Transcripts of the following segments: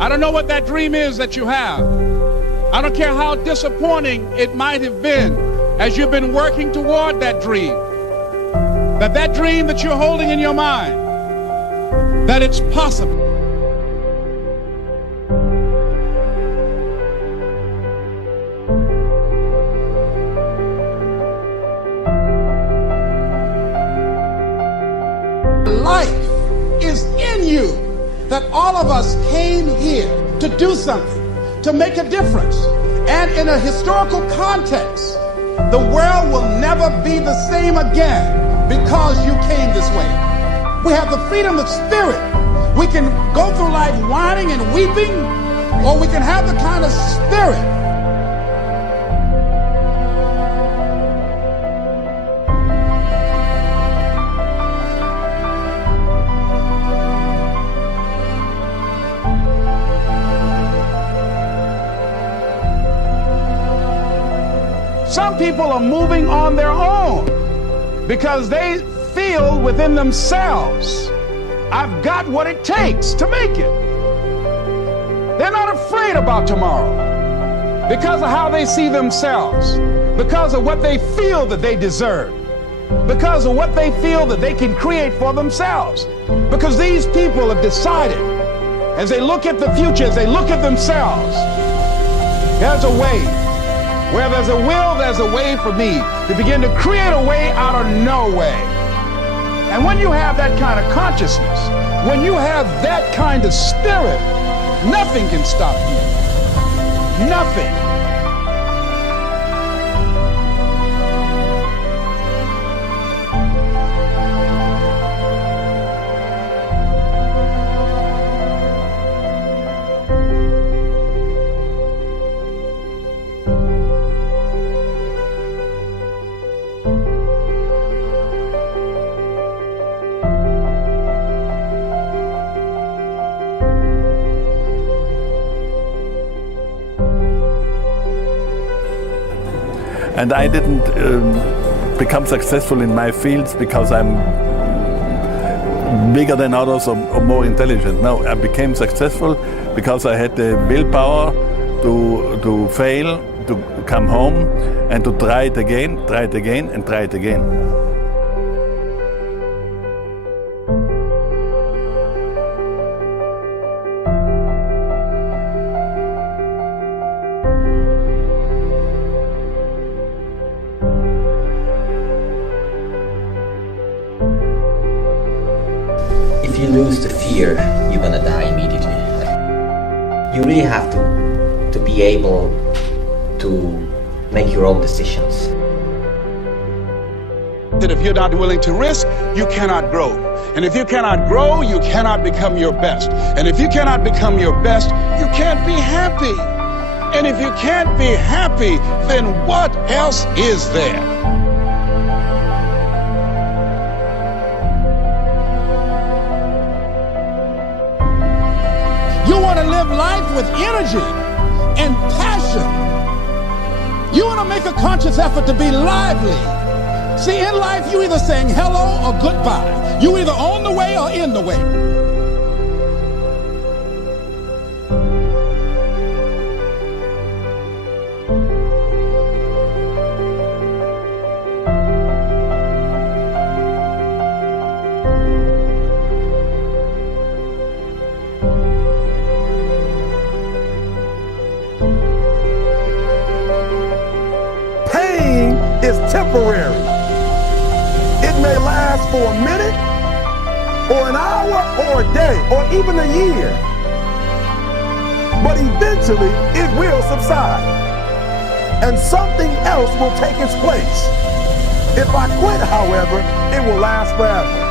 I don't know what that dream is that you have. I don't care how disappointing it might have been as you've been working toward that dream. That dream that you're holding in your mind, that it's possible. Life is in you, that all of us came here to do something, to make a difference. And in a historical context, the world will never be the same again because you came this way. We have the freedom of spirit. We can go through life whining and weeping, or we can have the kind of spirit Some people are moving on their own because they feel within themselves, I've got what it takes to make it. They're not afraid about tomorrow because of how they see themselves, because of what they feel that they deserve, because of what they feel that they can create for themselves. Because these people have decided, as they look at the future, as they look at themselves, there's a way. Where there's a will, there's a way for me to begin to create a way out of no way. And when you have that kind of consciousness, when you have that kind of spirit, nothing can stop you. Nothing. And I didn't become successful in my fields because I'm bigger than others or more intelligent. No, I became successful because I had the willpower to fail, to come home and to try it again, and try it again. If you lose the fear, you're gonna die immediately. You really have to be able to make your own decisions. That if you're not willing to risk, you cannot grow. And if you cannot grow, you cannot become your best. And if you cannot become your best, you can't be happy. And if you can't be happy, then what else is there? You want to live life with energy and passion. You want to make a conscious effort to be lively. See, in life, you either saying hello or goodbye. You either on the way or in the way. Is temporary. It may last for a minute, or an hour, or a day, or even a year. But eventually, it will subside, and something else will take its place. If I quit, however, it will last forever.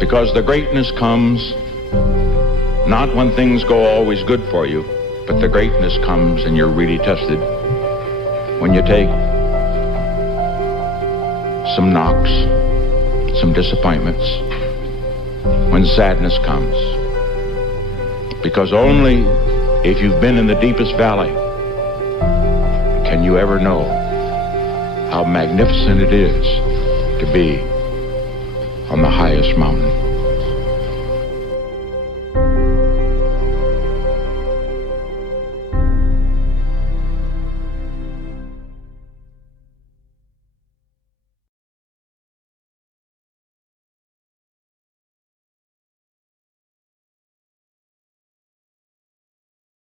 Because the greatness comes not when things go always good for you, but the greatness comes and you're really tested when you take some knocks, some disappointments, when sadness comes. Because only if you've been in the deepest valley can you ever know how magnificent it is to be on the highest mountain.